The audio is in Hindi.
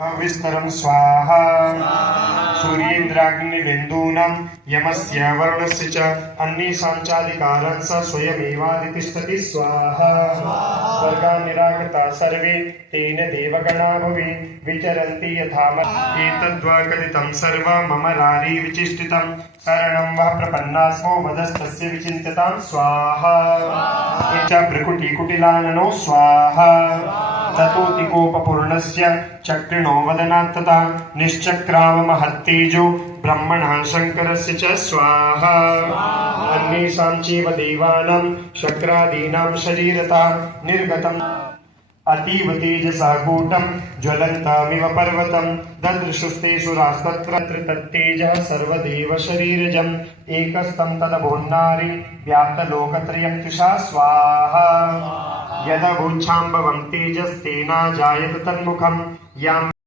विस्तरं स्वाहा सूर्येन्द्राग्निबिन्दूनां यमस्य वरुणस्य च अन्येषाञ्चाधिकारं स स्वयमेवाधितिष्ठति स्वाहा स्वर्गान्निरागता सर्वे तेन देवगणा भुवि विचरन्ति यथा एतद्वा कथितं सर्वं मम रारी विचिष्टितं शरणं वः प्रपन्नास्मो वदस्तस्य विचिन्त्यतां स्वाहा च भ्रुकुटिकुटिलाननो स्वाहा ततोतिकोपपूर्णस्य चक्रिणो वदनात्तता निश्चक्रावमहत्तेजो ब्रह्मणः शङ्करस्य च स्वाहा अन्येषां चैव देवानां शक्रादीनां शरीरता निर्गतम् अतीव तेजसा कूटं ज्वलन्तमिव पर्वतं ददृशुस्तेषुरास्तत्र तत्तेजः सर्वदेव शरीरजम् एकस्तं तदभोन्नारी व्याप्तलोकत्रयं तुषा स्वाहा यदभूच्छाम्भवं तेजस्तेना जायत तन्मुखं यां